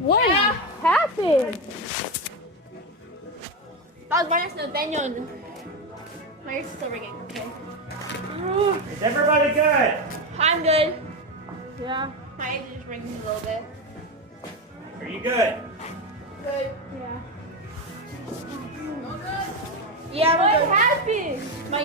What happened? That was minus Nathaniel. Minus is still ringing. Okay. Is everybody good? I'm good. Yeah. My age is ringing a little bit. Are you good? Good. Yeah. Yeah, What we're good. happened? My